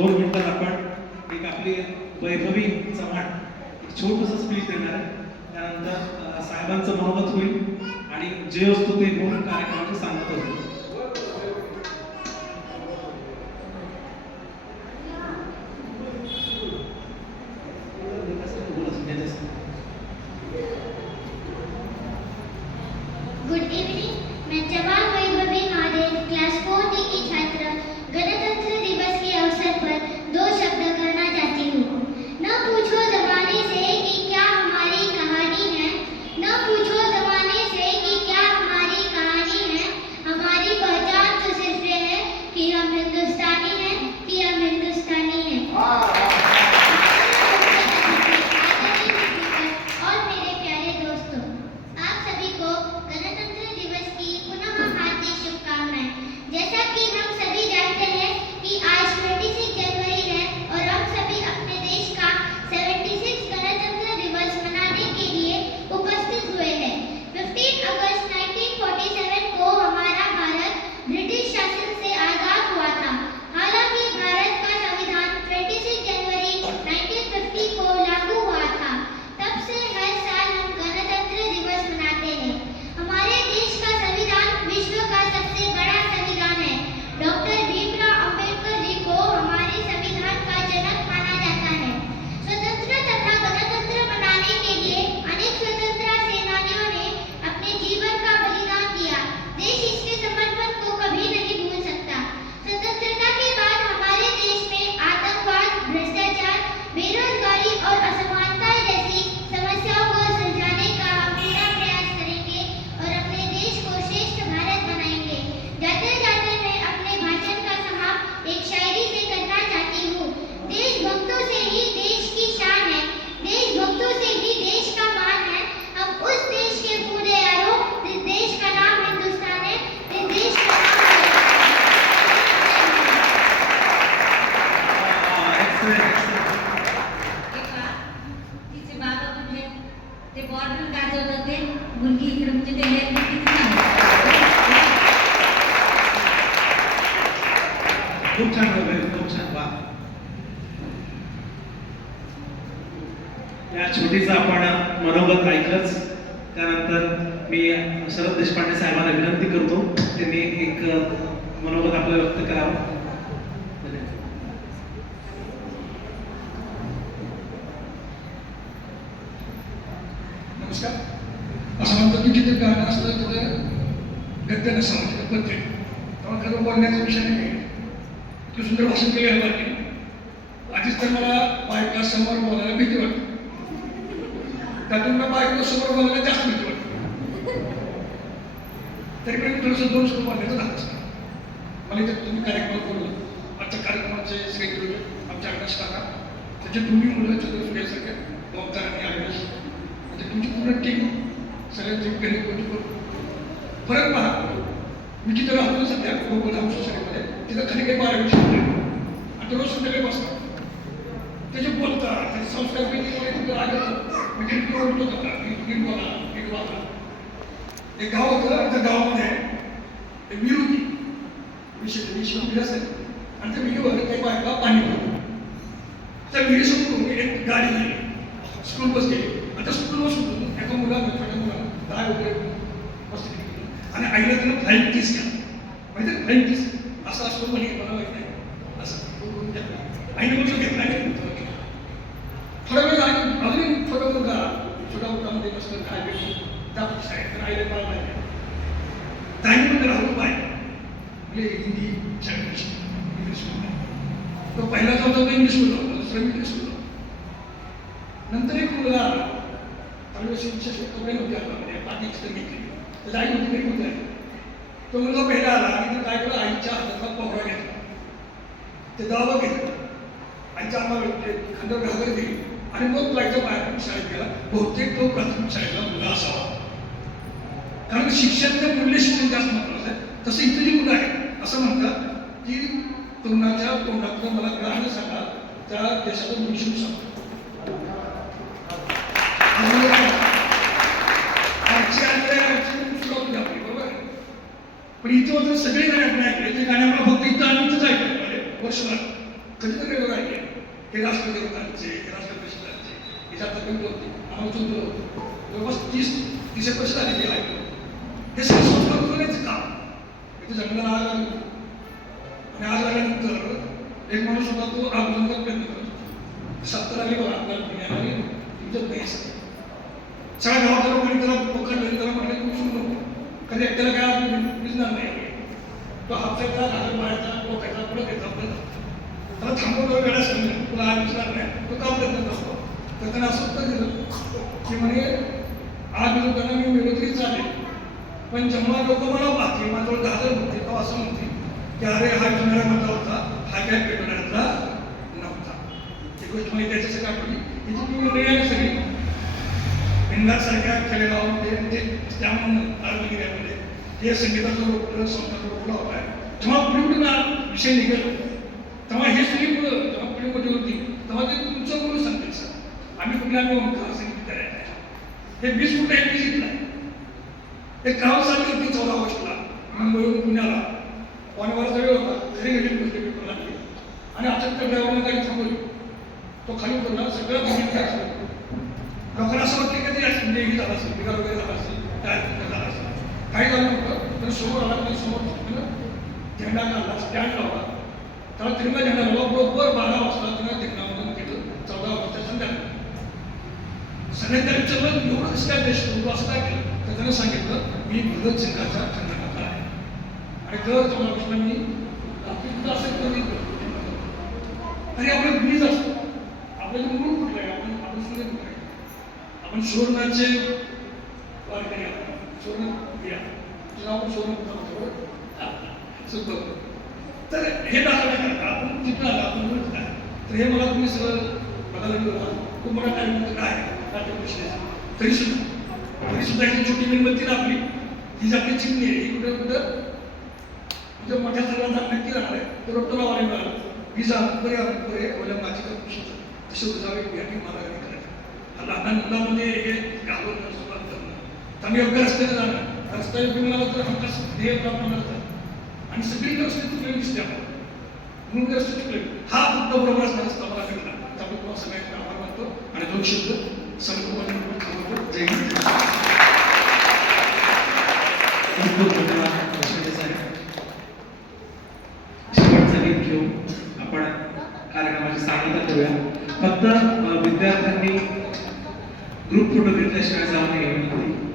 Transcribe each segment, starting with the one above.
2 मिनिटात आपण एक आपली वैभवी चव्हाण एक छोटंसं स्पीच देणार आहे. त्यानंतर साहेबांचं मनोगत होईल आणि जे असतो ते बोलून कार्यक्रमाची सांगता होईल. Good evening. मैं जवान वैभवी महादेव क्लास 4D की छात्र गणतंत्र दिवस के अवसर पर 2 शब्द कहना चाहती हूँ. न पूछो जमाने से कि क्या हमारी कहानी है, न पूछो जमाने से कि क्या हमारी कहानी है. हमारी पहचान तो सिर्फ ये है कि हम हिंदुस्तानी हैं, कि हम हिंदुस्तानी हैं. और मेरे प्यारे दोस्तों, आप सभी को गणतंत्र दिवस की पुनः हार्दिक शुभकामनाएं. जैसा कि हम सभी जानते हैं कि आज 26 जनवरी है और हम सभी अपने देश का 76 गणतंत्र दिवस मनाने के लिए उपस्थित हुए हैं. 15 अगस्त 1947 को हमारा भारत ब्रिटिश शासन से आजाद हुआ था. हालांकि भारत का संविधान 26 जनवरी 1950 को लागू हुआ था. तब से हर साल हम गणतंत्र दिवस मनाते हैं. हमारे देश का संविधान विश्व का सबसे बड़ा संविधान है. डॉक्टर भीमराव अंबेडकर जी को हमारे संविधान का जनक माना जाता है. स्वतंत्र तथा गणतंत्र बनाने के लिए अनेक स्वतंत्रता सेनानियों ने अपने जीवन का बलिदान दिया. देश इसके समर्पण को कभी नहीं भूल सकता. स्वतंत्रता के बाद हमारे देश में आतंकवाद, भ्रष्टाचार, बेरोजगारी और असमानता जैसी समस्याओं को सुलझाने का हम पूरा प्रयास करेंगे और अपने देश को श्रेष्ठ भारत बनाएंगे. जाते जाते मैं अपने भाषण का समाप्त एक शायरी से करना चाहती हूँ. देशभक्तों से ही देश की शान है, देशभक्तों से ही देश का मान है. हम उस देश के पूरे यारों, जिस देश का नाम हिंदुस्तान है, जिस देश का नाम तिचे बाबा म्हणजे ते बॉर्डर गाजवत होते. मुलगी इकडे म्हणजे ते हेल्थ किती खूप छान वैभवी, खूप छान. वा, या छोटीचं आपण मनोगत ऐकलंच. त्यानंतर मी शरद देशपांडे साहेबांना विनंती करतो त्यांनी एक मनोगत आपल्याला व्यक्त करावं. नमस्कार. असं म्हणतो की जिथे गाणं असतं तिथे गद्य नसावं, तिथे पद्य. तेव्हा खरं बोलण्याचा विषय नाही. इतकं सुंदर भाषण केले आहे बाकी. आधीच तर मला बायका समोर बोलायला भीती वाटते. त्यातून मला बायका समोर बोलायला जास्त भीती वाटते. तरी पण मी थोडंसं 2 शब्द बोलण्याचं धाडस करा. मला इथे तुम्ही कार्यक्रमात बोललं. आजच्या कार्यक्रमाचे श्री आमच्या अविनाश काका, त्याचे दोन्ही मुलं चंद्रसूर्यासारखे ममता आणि अविनाश, तुमची पूर्ण टीम सगळ्यांची घरी कोणी फरक पहा. मी जिथं राहतो सध्या ग्लोबल हाऊस सोसायटीमध्ये, तिथं खाली काही 12 शिकले आणि रोज संध्याकाळी बसतात. त्याचे बोलतात, त्याचे संस्कार तिथं आलं. मी नीट बोलतो होता, नीट बोला, नीट वागा. एक गाव होतं, त्या गावामध्ये एक विहीर होती. विहीर असेल आणि त्या विहीरीवर काही बायका पाणी भरतो. त्या विहिरीसमोरून एक गाडी गेली, स्कूल बस गेली. आता स्कूल बस होतो एका मुलाला, छोट्या मुलाला 10 वगैरे मस्त केली आणि आईला त्यानं फ्लाईंग किस केला. माहिती आहे फ्लाईंग किस असं असतो म्हणे, मला माहिती नाही. असं आईने म्हटलं घेतला नाही. थोडा वेळ झाला, अजून छोटा मुलगामध्ये मस्त काय भेटतो त्या शाळेत. तर आईला मला माहिती आहे. ताईने पण राहतो बाय म्हणजे हिंदी इंग्लिश बोलला. तो पहिला जो होता तो इंग्लिश बोलला, दुसरा इंग्लिश बोलला. नंतर एक मुलगा आला, विशेष कपडे नव्हते हातामध्ये, पाकिस्तान घेतली. त्याची आई होती घरी होती. तो मुलगा पहिला आला आणि ते काय केलं, आईच्या हातातला पोहरा घेतला, ते दाबा घेतला, आईच्या अंगावर खांद्यावर घागर दिली आणि मग जायचं बाहेर शाळेत गेला. बहुतेक तो प्राथमिक शाळेतला मुलगा असावा, कारण शिक्षण मूल्य शिक्षण जास्त महत्वाचं आहे. तसं इथं जी मुलं आहेत असं म्हणतात की तरुणाच्या तोंडातलं मला ग्रहण सांगा, त्या देशातून विषय सांगा. पण इथं होतं सगळे गाणे आपण ऐकले. ते गाणे मला फक्त इथं आणि इथंच ऐकले वर्षभर. कधीतरी वेगळं आहे हे राष्ट्रपती लोकांचे हे राष्ट्रपती हे जात कमी होते आम्हाला चुकलं होतं जवळपास 30 वर्ष झाली हे ऐकलं हे सगळं संस्कार उचलण्याचं काम इथे जन्माला आग लागली आणि आग लागल्यानंतर एक माणूस होता तो आग बुजवण्याचा प्रयत्न करतो 70 आली बघा आपल्याला पुण्याला आली तुमच्यात नाही सगळ्या गावातल्या लोकांनी त्याला पकडलं त्याला म्हटलं तुम्ही सुरू नको कधी एकट्याला काय भिजणार नाही तो हापसायचा घालून बाळायचा डोकायचा पुढे घ्यायचा त्याला थांबवलं वेळा समजेल तुला आग भिजणार नाही तो का प्रयत्न करतो तर त्यानं असं उत्तर दिलं की म्हणे आग भिजवताना मी मेलो तरी चालेल पण जेव्हा लोक मला पाहते माझ्याजवळ दादर होते तेव्हा असं म्हणते की अरे हा विजणाऱ्यामधला होता हा काय पेटवणाऱ्यातला नव्हता ही गोष्ट म्हणजे त्याच्यासाठी आठवली ही जी मंडळी आहे सगळी भिंगासारख्या खेडेगावामध्ये त्यामुळे आरोग्यगिऱ्यामध्ये हे संगीताचं रोपलं संताचं रोपलं होता जेव्हा पुढे विषय निघेल तेव्हा हे सगळी मुलं जेव्हा पुढे मोठी होती तेव्हा ते तुमचं मुलं सांगतील सर आम्ही कुठल्या ओंकार संगीत करायचं हे 20 कुठे हे 20 इथलं आहे एक ट्रॅव्हल्स आली होती 14 ऑगस्टला मुंबईहून पुण्याला पावणेबाराचा वेळ होता घरी गेली गोष्टी पेपर लागली आणि अचानक त्या ड्रायव्हरने गाडी थांबवली तो खाली उतरला सगळं लोकांना असं वाटतं की ते म्हणजे हे झालं असेल बिघाड वगैरे झाला असेल काय झालं असेल काही झालं नव्हतं तर समोर आला आणि समोर झेंडा काढला स्टँड लावला त्याला तिरंगा झेंडा लावला बरोबर 12 वाजता त्यानं झेंडामधून केलं 14 ऑगस्टच्या संध्याकाळी सगळ्यात त्याने विचारलं एवढं कसं काय देश करतो असं काय केलं तर त्यानं सांगितलं मी भगतसिंगाचा खंडकाचा आहे आणि दर 14 ऑगस्टला मी आपली असं करून आणि आपलं बीज असतो आपल्याला मूळ कुठलं आहे आपण सूर्य कुठलं आहे आपण सुवर्णाचे वारकरी आहोत सुवर्ण या तुझं आपण सुवर्ण सुद्धा तर हे दाखवण्याकरता आपण जिथं आला आपण म्हणत काय तर हे मला तुम्ही सगळं बघायला गेलो खूप मोठा काय म्हणतं काय नाट्यविश्लेषण तरीसुद्धा ही छोटी मेणबत्ती आपली ही जी आपली चिमणी आहे ही कुठं म्हणजे मोठ्या सगळ्यांना नक्की राहणार आहे तर डॉक्टर आवाने मिळालं विजा बरे अवलंबाची करू शकतो तसे उजावे याने मला करायचं लहान मुलामध्ये हे घालून सुरुवात करणं आम्ही योग्य रस्त्याने जाणार रस्ता योग्य मिळाला तर हमखास ध्येय प्राप्त होणार आणि सगळीकडे रस्ते चुकले दिसते आपण म्हणून रस्ते चुकले हा फक्त बरोबर असणारा रस्ता मला मिळाला त्यामुळे तुम्हाला सगळ्यांना आभार मानतो आणि 2 शब्द संपूर्ण जय हिंद खूप धन्यवाद वसंत साहेब शेवटचं गीत घेऊन आपण कार्यक्रमाची सांगता करूया फक्त विद्यार्थ्यांनी ग्रुप फोटो घेतल्याशिवाय जाऊ नये विनंती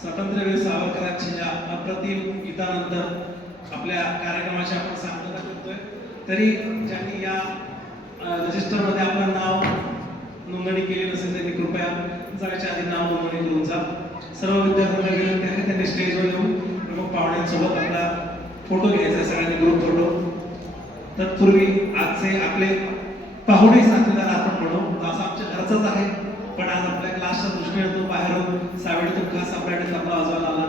स्वातंत्र्यवीर सावरकरांच्या या अप्रतिम गीतानंतर आपल्या कार्यक्रमाची आपण सांगता करतोय. तरी ज्यांनी या रजिस्टरमध्ये आपलं नाव नोंदणी केली नसेल त्यांनी कृपया जायच्या आधी नाव नोंदणी करून जा. सर्व विद्यार्थ्यांना विनंती आहे त्यांनी स्टेजवर येऊन प्रमुख पाहुण्यांसोबत आपला फोटो घ्यायचा, सगळ्यांनी ग्रुप फोटो. तत्पूर्वी आजचे आपले पाहुणे साथीदार आपण म्हणू, असं आमच्या घरचंच आहे, पण आज आपल्या क्लासच्या दृष्टीने तो बाहेरून सावेडीतून खास आपल्याकडे आपला वाजवायला आला.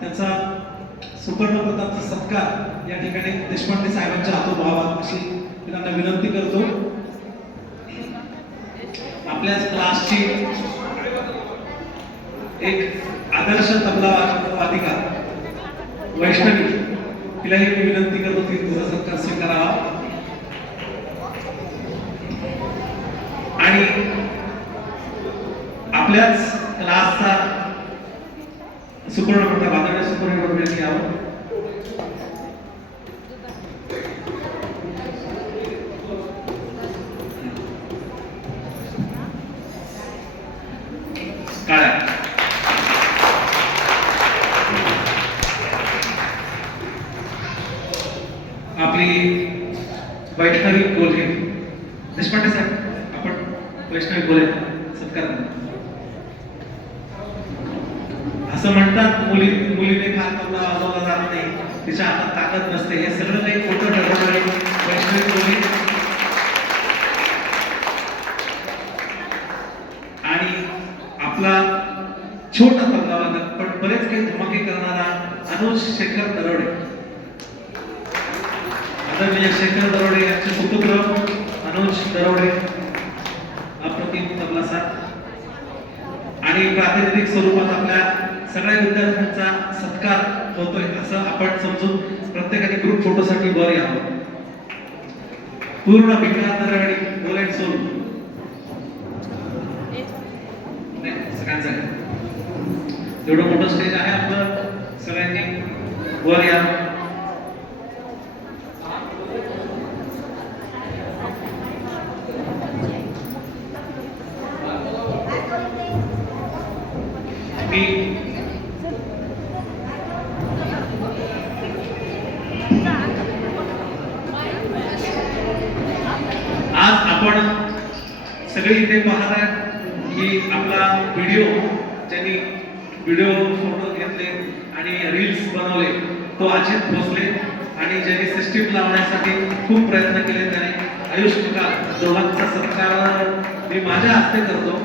त्याचा सुपर्ण प्रतापचा सत्कार या ठिकाणी देशपांडे साहेबांच्या हातून व्हावा अशी मी त्यांना विनंती करतो. आपल्याच क्लासची एक आदर्श तबला वादिका वैष्णवी, तिलाही मी विनंती करतो की तिचा सत्कार स्वीकारावा. आणि आपल्याच क्लासचा सुपर्ण प्रताप आदरणीय सुपर्ण प्रताप यावं. काळ्या आपली वैष्णवी बोले देशपांडे साहेब, आपण वैष्णवी बोले सत्कार करा. असं म्हणतात मुलीने फार तबला वाजवला जात नाही, तिच्या हातात ताकद नसते. हे सगळं काही खोटं ठरवणारे वैष्णवी बोले. आणि आपला छोटा तबला वादक पण बरेच काही धमाके करणारा अनुज शेखर दरोडे, आदरणीय शेखर दरोडे यांचे सुपुत्र अनुज दरोडे, अप्रतिम तबला साथ. आणि प्रातिनिधिक स्वरूपात आपल्या सगळ्या विद्यार्थ्यांचा सत्कार होतोय असं आपण समजून प्रत्येकाने ग्रुप फोटोसाठी वर यावं. पूर्ण भिंगरा दरवडी बोलायचं सोडून एवढं मोठं स्टेज आहे आपलं, सगळ्यांनी वर या. मी आज आपण सगळे इथे पाहताय की आपला व्हिडिओ, ज्यांनी व्हिडिओ फोटो घेतले आणि रील्स बनवले तो अजित भोसले, आणि ज्यांनी सिस्टीम लावण्यासाठी खूप प्रयत्न केले त्याने आयुष तुका, दोघांचा सत्कार मी माझ्या हस्ते करतो.